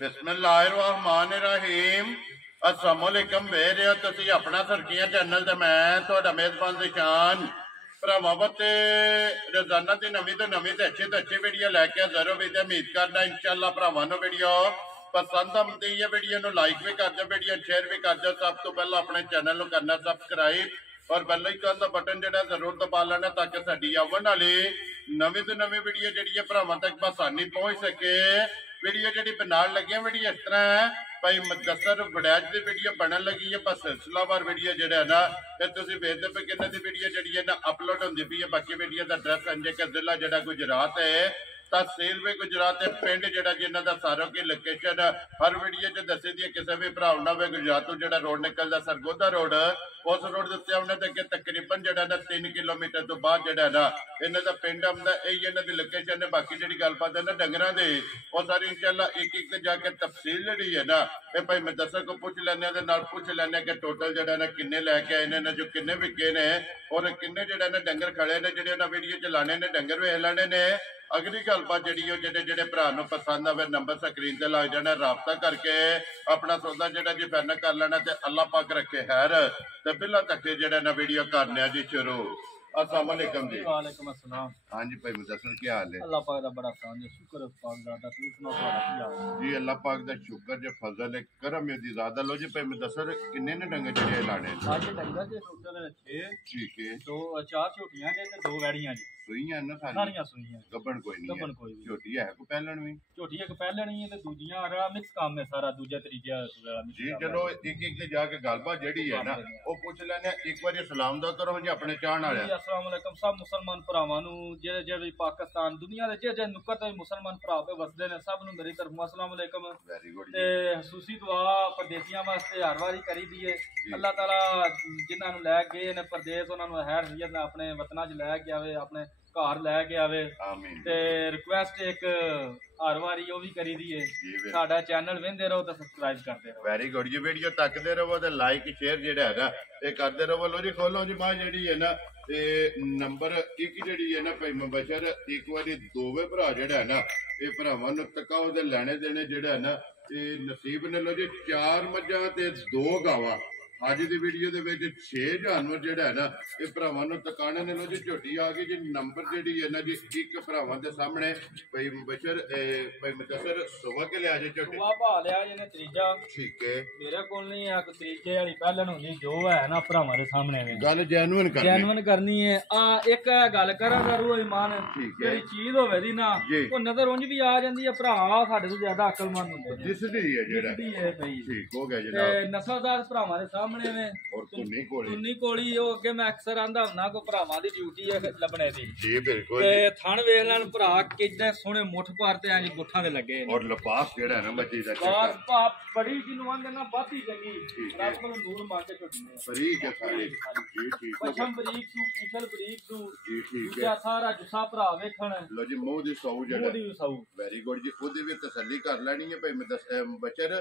बिस्मिल्लाहिर्रहमानिर्रहीम अस्सलामुअलैकुम वेरे तुसी अपना सरकिया चैनल ते मैं ਤੁਹਾਡਾ मेजबान जिशान ਭਰਾਵਾਂ ਤੇ ਰੋਜ਼ਾਨਾ ਦੀ ਨਵੀਂ ਤੋਂ अच्छी वीडियो लैके हाजिर हो। उम्मीद करना इंशाअल्लाह भरावां नूं वीडियो पसंद आती है। वीडियो नूं लाइक भी कर दो, वीडियो शेयर भी कर दो। सब तो पहला अपने चैनल नूं करना सब्सक्राइब और बेल आइकन का बटन जिहड़ा जरूर दबा लेना ताकि साडी आउण वाली नवीं तो नवीं वीडियो जिहड़ी है भरावां तक आसानी पहुंच सके। वीडियो जी बनाने लगे वीडियो इस तरह है भाई मुदस्सर वड़ैच की वीडियो बनने लगी है। बस सिलसिलावार वीडियो जो है ना फिर तुम वेखते पे कि वीडियो जी है ना अपलोड होती पी है। बाकी वीडियो का एड्रैस अंजे का जिला जो गुजरात है, तहसील भी गुजरात है, पिंड जो जिन्हों का सारों की लोकेशन हर वीडियो च दसी दी। किसी भी भरा ना हो गुजरात तो जो रोड निकलता सरगोधा रोड उस रोड के उत्ते उन्होंने अगे तकरीबन जो ना 3 किलोमीटर तो बाद जो ना इन्हों का पिंड आता, यही इन्हों की लोकेशन है। बाकी जी गलबात है ना डंगर की वो सारी इंशाअल्लाह एक एक जाके तफसील जी है ना ये भाई मुदस्सर को पूछ लें, पूछ लें कि टोटल जो ना किन्ने लैके आए ने, जो किन्ने विके ने और किन्ने जो ना डंगर खड़े ने जो ना वीडियो चलाने ने डंगर वेख लेने ने। अगली गलबात जी जो भरा पसंद आवे नंबर स्क्रीन से लग जाना, राबता करके अपना सौदा जो जी फाइनल कर लेना। तो अल्लाह पाक रखे खैर। तो बिला तक जो ना वीडियो करने जी शुरू। अस्सलाम वालेकुम जी। वालेकुम अस्सलाम। हाँ जी भाई मुदस्सर क्या हाल है? अल्लाह पाक दा बड़ा आसान है, शुक्र है पाक दा। तुम सुनाओ तुम्हारा क्या हाल है? जी अल्लाह पाक दा शुक्र जो फजल है करम है दी ज़्यादा। लो जी भाई मुदस्सर किन्ने ने डंगर जेडे लाने? आज डंगर जे टोटल 6 ठीक है। दो 4 झोटियां ने ते 2 वैड़ियां जी। सुइयां ना सारियां सुइयां। गब्बन कोई नहीं है। गब्बन कोई नहीं। झोटी है को पहलन में? झोटी एक पहलनी है ते दूजियां आरा मिक्स काम है सारा, दूजा त्रीजा वाला मिक्स। जी चलो एक एक ते जाके गलबात जेडी है ना वो पूछ लेने। एक बार सलाम दा करो जी अपने चाहण वाले। अस्सलाम वालेकुम सब मुसलमान भरावां नू जेड़े जेड़े पाकिस्तान दुनिया दे जे नुक्कड़ ते मुसलमान भरा पे वसदे ने सब नू मेरी तरफ अस्सलाम वालेकुम। वेरी गुड ते खसूसी दुआ परदेसियां वास्ते हर वारी करी दी है। अल्लाह ताला जिन्हां नू लै गए ने परदेस उन्हां नू हैर सैयद अपने वतनां च लै के आवे, अपने घर लैके आवे। ते रिक्वेस्ट एक हर वारी वो भी करी दी है साडा चैनल वेंदे रहो तो सब्सक्राइब करते रहो। वेरी गुड जी। वीडियो तकते रहो तो लाइक शेयर जेड़ा है ये करते रहो। लो जी खोलो जी मां जेड़ी है ना ते नंबर एक जेड़ी है ना भाई मुबशर एक बारी दोवे भरा जेड़ा है ना ये भरावां नूं तकाओ दे लेने देने जेड़ा है ना ये नसीब ने। लो जी 4 मझां ते 2 गावां अज की वीडियो के 6 जानवर जोड़ा है ना ये भरावां नूं तकाने ने। लो जी झोटी आ गई जी। नंबर जी है ना जी एक भरावां दे सामने भाई मुबशर भाई मुदस्सर सुबह के लिया जी झोटी सुबह भा लिया जिन्हें त्रीजा। ठीक है। मेरे कोल नहीं है त्रीजे वाली पहलन होनी जो है ना भरावां दे सामने में गल जेन्युइन करनी है। आ एक गल करा दा रूह ईमान तेरी चीज होवे दी ना वो नजर उंज भी आ जांदी है। भरा साडे तो ज्यादा अकलमंद हुंदे ने जिसदी है जेड़ा ठीक हो गया जनाब। नस्लदार भरावां दे सामने में और तुन्नी कोली ओ अगे मैं अक्सर आंदा हुंदा को भरावां दी ड्यूटी है लबने दी। जी बिल्कुल। ते थण वेख लैन भरा कितने सोहणे मुठ पार ते इंज गुठा दे लगे और लिबास जेड़ा है ना मच्छी दा बात बाप बड़ी जिन्नू आंदे ना बाती जगी रब को नूर मार के छड्डी बरीक है सारी। जी ठीक पछम बरीक सू पिछल बरीक सू। जी ठीक है। दूजा सारा जुसा भरा वेखण। लो जी मुंह दी सौ जेड़ा मुंह दी सौ। वेरी गुड जी। ओदी भी तसल्ली कर लेनी है भाई मुबशर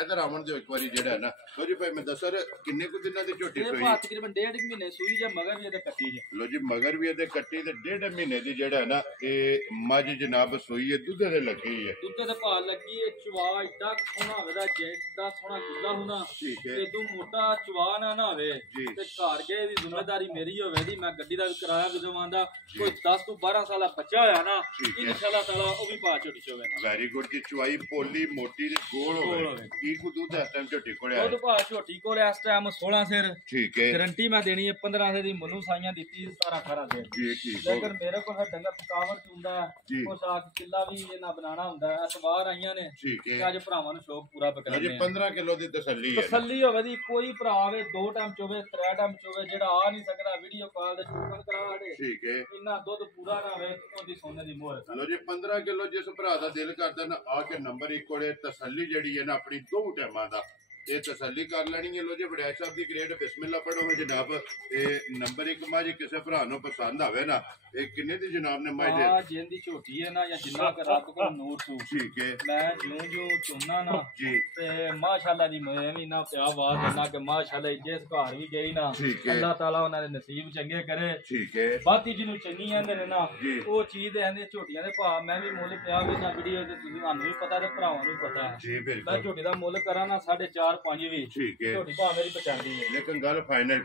इधर आवन दे एक बारी जेड़ा है ना। लो जी भाई मुदस्सर किन्ने को दिना दी झोटी सोई? तकरीबन 1.5 महीने सुई जा मगर भी कट्टी जे। लो जी मगर भी कट्टी ते 1.5 महीने दी जेड़ा है ना ये मझ जनाब सोई है दुध दे लगी है। दुध दे पा लगी है। चवा इतना सोहना होवे जेड़ा सोहना गुद्दा होना ते तू मोटा चवा ना होवे ते घर गए दी जिम्मेदारी मेरी होवे दी। मैं गड्डी दा किराया गुजवांदा कोई 10 तो 12 साल बच्चा होया ना इंशाअल्लाह ताला ओ भी पा झोटी चोवे। वेरी गुड जी। चवाई पोली मोटी ते गोल होवे की को दूध इस टाइम झोटी कोले है? दूध पा झोटी कोले इस टाइम 16 सिर। ठीक है। गारंटी मैं देनी है 15 से दी मनु साइयां दित्ती 17-18 से। जी ठीक है। लेकिन मेरे को डंगर थकावट हुंदा है वो साग किला भी ना बनाना हुंदा है। अतवार आईयां ने ठीक है। आज भरावां नु शौक पूरा करने जी 15 किलो दी तसल्ली है। तसल्ली होवे दी कोई भरा आवे 2 टाइम चोवे 3 टाइम चोवे जेड़ा आ नहीं सकदा वीडियो कॉल दे शूट करा दे। ठीक है। इन्ना दूध पूरा ना होवे ओदी सोने दी मोहर। लो जी 15 किलो जिस भरा दा दिल करदा ना आके नंबर 1 कोले तसल्ली जेड़ी है ना अपनी 2 टाइमां दा ਇਹ ਤਸੱਲੀ ਕਰ ਲੈਣੀ ਹੈ। ਲੋ ਜੀ ਵਡਿਆਈ ਸਾਹਿਬ ਦੀ ਗ੍ਰੇਡ ਬਿਸਮਿਲ੍ਲਾ ਪੜੋ ਜਨਾਬ। ਇਹ ਨੰਬਰ 1 ਮੱਝ ਕਿਸੇ ਭਰਾ ਨੂੰ ਪਸੰਦ ਆਵੇ ਨਾ, ਇਹ ਕਿੰਨੇ ਦੀ ਜਨਾਬ ਨੇ ਮੱਝ ਦੇ? ਜਿੰਦੀ ਝੋਟੀ ਹੈ ਨਾ ਜਾਂ ਜਿੰਨਾ ਕਰ ਰੱਬ ਕੋ ਨੂਰ ਤੂੰ ਠੀਕ ਹੈ। ਮੈਂ ਜਿਉਂ ਚੁੰਨਾ ਨਾ ਜੀ ਤੇ ਮਾਸ਼ਾਅੱਲਾ ਦੀ ਮੈਂ ਵੀ ਨਾ ਪਿਆ ਆਵਾਜ਼ ਦੇਣਾ ਕਿ ਮਾਸ਼ਾਅੱਲਾ ਜਿਸ ਘਰ ਵੀ ਗਈ ਨਾ ਅੱਲਾਹ ਤਾਲਾ ਉਹਨਾਂ ਦੇ ਨਸੀਬ ਚੰਗੇ ਕਰੇ। ਠੀਕ ਹੈ। ਬਾਕੀ ਜਿਹਨੂੰ ਚੰਗੀ ਕਹਿੰਦੇ ਨੇ ਨਾ ਉਹ ਚੀਜ਼ ਦੇ ਆਂਦੇ ਝੋਟੀਆਂ ਦੇ ਭਾਅ ਮੈਂ ਵੀ ਮੁੱਲ ਪਿਆ ਵੀ ਨਾ ਵੀਡੀਓ ਤੇ ਤੁਹਾਨੂੰ ਵੀ ਪਤਾ ਤੇ ਭਰਾਵਾਂ ਨੂੰ ਪਤਾ ਹੈ ਜੀ ਬਿਲਕੁਲ। ਮੈਂ ਝੋਟੀ ਦਾ ਮੁੱਲ ਕਰਾਂ ਨਾ 4.5 5 ਵੀ ਠੀਕ ਹੈ। ਝੋਟੀ ਭਾਅ ਮੇਰੀ ਪਚਾਂਦੀ ਹੈ ਲੇਕਿਨ ਗੱਲ ਫਾਈਨਲ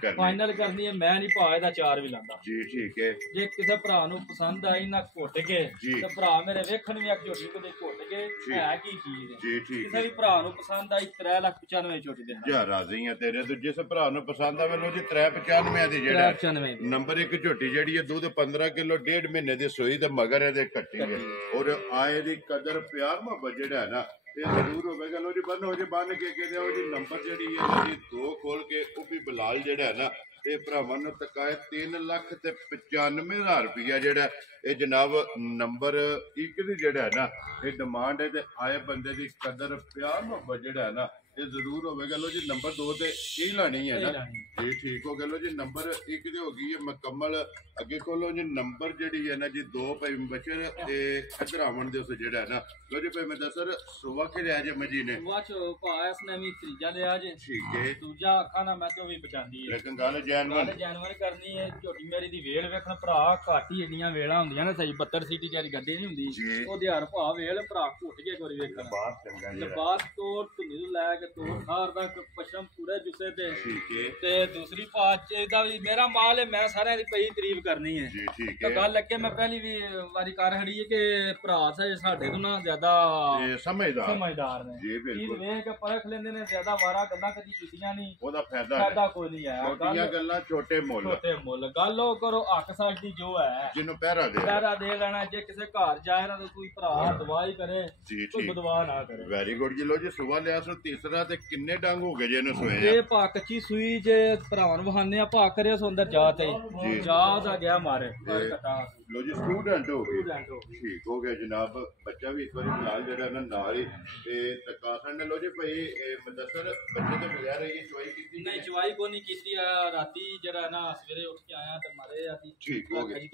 ਕਰਨੀ ਹੈ। ਮੈਂ ਨਹੀਂ ਭਾਅ ਇਹਦਾ 4 ਵੀ ਲਾਂਦਾ ਜੀ। ਠੀਕ ਹੈ। ਜੇ ਕਿਸੇ ਭਰਾ ਨੂੰ ਪਸੰਦ ਆਈ ਨਾ ਘੁੱਟ ਕੇ ਤੇ ਭਰਾ ਮੇਰੇ ਵੇਖਣ ਵੀ ਆ ਝੋਟੀ ਕੋਲ ਘੁੱਟ ਕੇ ਹੈ ਕੀ ਚੀਜ਼ ਹੈ। ਜੀ ਠੀਕ ਕਿਸੇ ਵੀ ਭਰਾ ਨੂੰ ਪਸੰਦ ਆਈ 3,95,000 ਝੋਟੀ ਦੇ ਜਾ ਰਾਜ਼ੀ ਆ ਤੇਰੇ ਤੋਂ। ਜਿਸ ਭਰਾ ਨੂੰ ਪਸੰਦ ਆਵੇ ਲੋ ਜੀ 395 ਦੀ ਜਿਹੜਾ 395 ਨੰਬਰ 1 ਝੋਟੀ ਜਿਹੜੀ ਹੈ ਦੁੱਧ 15 ਕਿਲੋ 1.5 ਮਹੀਨੇ ਦੀ ਸੂਈ ਤੇ ਮਗਰ ਇਹਦੇ ਕੱਟੀ ਹੈ। ਔਰ ਆਏ ਦੀ ਕਦਰ ਪਿਆਰ ਮੁਹੱਬਤ ਜਿਹੜਾ ਹੈ ਨਾ ਇਹ ਜ਼ਰੂਰ ਹੋਵੇਗਾ। ਲੋ ਜੀ ਬੰਨ ਹੋ ਜੇ ਬੰਨ ਕੇ ਕਹਿੰਦੇ ਉਹ ਜੀ ਨੰਬਰ ਜਿਹੜੀ ਹੈ ਜੀ 2 ਖੋਲ ਕੇ ਉਹ ਵੀ ਬਲਾਲ ਜਿਹੜਾ ਹੈ ਨਾ ਇਹ ਭਰਾਵਾਂ ਨੂੰ ਤਕਾਏ 3,95,000 ਰੁਪਇਆ ਜਿਹੜਾ ਇਹ ਜਨਾਬ ਨੰਬਰ 1 ਦੀ ਜਿਹੜਾ ਹੈ ਨਾ ਇਹ ਡਿਮਾਂਡ ਹੈ। ਤੇ ਆਏ ਬੰਦੇ ਦੀ ਕਦਰ ਪਿਆਰ ਮੁਹੱਬਤ ਜਿਹੜਾ ਹੈ ਨਾ ਇਹ ਜ਼ਰੂਰ ਹੋਵੇਗਾ। ਲੋ ਜੀ ਨੰਬਰ 2 ਤੇ ਇਹ ਲਾਣੀ ਹੈ ਨਾ ਜੀ। ਠੀਕ ਹੋ ਗਿਆ। ਲੋ ਜੀ ਨੰਬਰ 1 ਦੀ ਹੋ ਗਈ ਹੈ ਮੁਕੰਮਲ। ਅੱਗੇ ਕੋਲੋਂ ਜੀ ਨੰਬਰ ਜਿਹੜੀ ਹੈ ਨਾ ਜੀ 2 ਭਾਈ ਬਚਰ ਤੇ ਅਧਰਾਵਣ ਦੇ ਉਸ ਜਿਹੜਾ ਹੈ ਨਾ ਲੋ ਜੀ ਭਾਈ ਮੈਂ ਦੱਸਰ ਸੁਬਾ ਕੇ ਲਿਆ ਜੇ ਮਜੀ ਨੇ ਵਾਚ ਭਾਇਸ ਨੇ ਵੀ ਤੀਜਾ ਲਿਆ ਜੇ। ਠੀਕ ਹੈ। ਦੂਜਾ ਅੱਖਾਂ ਨਾ ਮੈਂ ਤੇ ਉਹ ਵੀ ਪਛਾਣਦੀ ਹੈ। ਲੇਕਿਨ ਗੱਲ ਜਾਨਵਰ ਕਰਨੀ ਹੈ। ਝੋਟੀ ਮੇਰੀ ਦੀ ਵੇਲ ਵੇਖਣ ਭਰਾ ਘੱਟ ਹੀ ਇੰਨੀਆਂ ਵੇਲਾਂ ਹੁੰਦੀਆਂ ਨੇ ਸਹੀ 72 ਸੀਟੀ ਜਿਹੜੀ ਗੱਡੀ ਨਹੀਂ ਹੁੰਦੀ ਉਹ ਦਿਹਾੜ ਭਾ ਵੇਲ ਭਰਾ ਘੁੱਟ ਕੇ ਕੋਈ ਵੇਖਣ ਬਾਤ ਚੰਗਾ ਜੀ। ਬਾਤ ਤੋੜ ਧੁੰਨੀ ਨੂੰ ਲੈ ਕੇ ਤੋੜ ਖਾਰ ਦਾ ਪਸ਼ਮ ਪੂਰੇ ਜੁੱਸੇ ਤੇ ਠੀਕ ਹੈ। ਤੇ ਦੂਸਰੀ ਪਾਚ ਇਹਦਾ ਵੀ ਮੇਰਾ ਮਾਲ ਹੈ। ਮੈਂ ਸਾਰਿਆਂ ਦੀ ਪਈ ਤਾਰੀਫ ਕਰਨੀ ਹੈ ਜੀ। ਠੀਕ ਤਾਂ ਹੈ। ਗੱਲ ਲੱਗੇ ਮੈਂ ਪਹਿਲੀ ਵੀ ਵਾਰੀ ਕਰ ਹੜੀ ਹੈ ਕਿ ਭਰਾ ਸਾਡੇ ਤੋਂ ਨਾ ਜ਼ਿਆਦਾ ਸਮਝਦਾਰ ਨੇ ਜੀ ਬਿਲਕੁਲ। ਵੇਖ ਕੇ ਪਰਖ ਲੈਂਦੇ ਨੇ ਜ਼ਿਆਦਾ ਵਾਰਾ ਗੱਲਾਂ ਕਦੀ ਕੀਤੀਆਂ ਨਹੀਂ ਉਹਦਾ ਫਾਇਦਾ ਕੋਈ ਨਹੀਂ ਆਇਆ। ਛੋਟੀਆਂ ਗੱਲਾਂ ਛੋਟੇ ਮੁੱਲ ਗੱਲ ਉਹ ਕਰੋ ਹੱਕ ਸਾਡੀ ਜੋ ਹੈ ਜਿਹਨੂੰ ਪਹਿਰਾ ਦੇ ਲੈਣਾ। ਜੇ ਕਿਸੇ ਘਰ ਜਾਏ ਨਾ ਤਾਂ ਕੋਈ ਭਰਾ ਦਵਾਈ ਕਰੇ ਕੋਈ ਬਦਵਾ ਨਾ ਕਰੇ। ਵੈਰੀ ਗੁੱਡ ਜੀ। ਲੋ ਜੀ ਸੁਬਾ ਲਿਆ ਸੋ ਤੀਸਰਾ ਤੇ ਕਿੰਨੇ ਡੰਗ ਹੋ ਗਏ ਜੇ ਇਹਨੂੰ ਸੋਏ ਇਹ ਭਾ ਕੱਚੀ ਸੂਈ ਜੇ ਭਰਾਵਾਂ ਨੂੰ ਵਹਾਨੇ ਆ ਭਾ ਕਰਿਓ ਸੋ ਅੰਦਰ ਜਾ ਤੇ ਜਾ ਦਾ ਗਿਆ ਮਾਰੇ ਲੋ ਜੀ ਸਟੂਡੈਂਟ ਹੋ ਗਏ। ਠੀਕ ਹੋ ਗਿਆ ਜਨਾਬ। ਬੱਚਾ ਵੀ ਇੱਕ ਵਾਰੀ ਫਿਲਹਾਲ ਜਿਹੜਾ ਨਾ ਨਾਲ ਹੀ ਤੇ ਤਕਾਸਣ ਨੇ ਲੋ ਜੀ ਭਾਈ ਮਦਸਰ ਬੱਚੇ ਤੋਂ ਬਗੈਰ ਇਹ ਚਵਾਈ ਕੀਤੀ ਨਹੀਂ ਚਵਾਈ ਕੋ ਨਹੀਂ ਕੀਤੀ ਰਾਤੀ ਜਿਹੜਾ ਨਾ ਸਵੇਰੇ ਉੱਠ ਕੇ ਆਇਆ ਤੇ ਮਾਰੇ ਅਸੀਂ ਠੀਕ ਹੋ ਗਿਆ ਜੀ।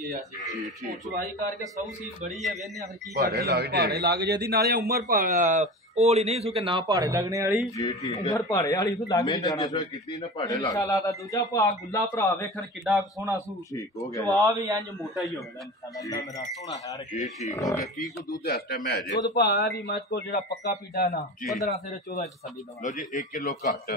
ਠੀਕ ਚਵਾਈ ਕਰਕੇ ਸੌ ਸੀ ਬੜੀ ਹੈ ਵੇਨੇ ਫਿਰ ਕੀ ਪਹਾੜੇ ਲੱਗ ਜਾਂਦੀ ਨਾਲੇ ਉਮਰ ਉਹ ਨਹੀਂ ਸੁ ਕਿ ਨਾ ਪਹਾੜੇ ਲੱਗਣੇ ਵਾਲੀ ਉਮਰ ਪਹਾੜੇ ਵਾਲੀ ਤੋਂ ਲੱਗ ਜਾਣਾ ਕੀਤੀ ਨਾ ਪਹਾੜੇ ਲੱਗ ਇਨਸ਼ਾਅੱਲਾ ਦਾ ਦੂਜਾ ਭਾ ਗੁੱਲਾ ਭਰਾ ਵੇਖਣ ਕਿੱਡਾ ਸੋਹਣਾ ਸੂ ਠੀਕ ਹੋ ਗਿਆ। ਜਵਾਬ ਵੀ ਇੰਜ ਮੋਟਾ ਹੀ ਹੋਵੇਗਾ ਇਨਸ਼ਾਅੱਲਾ ਮੇਰਾ ਸੋਹਣਾ ਹੈ ਜੀ। ਠੀਕ ਹੋ ਗਿਆ। ਕੀ ਕੋ ਦੁੱਧ ਇਸ ਟਾਈਮ ਹੈ ਜੇ? ਦੁੱਧ ਭਾ ਵੀ ਮੱਝ ਕੋਲ ਜਿਹੜਾ ਪੱਕਾ ਪੀੜਾ ਨਾ 15 ਸੇ 14 ਚ ਸੰਦੀ ਦਵਾ। ਲੋ ਜੀ 1 ਕਿਲੋ ਘੱਟ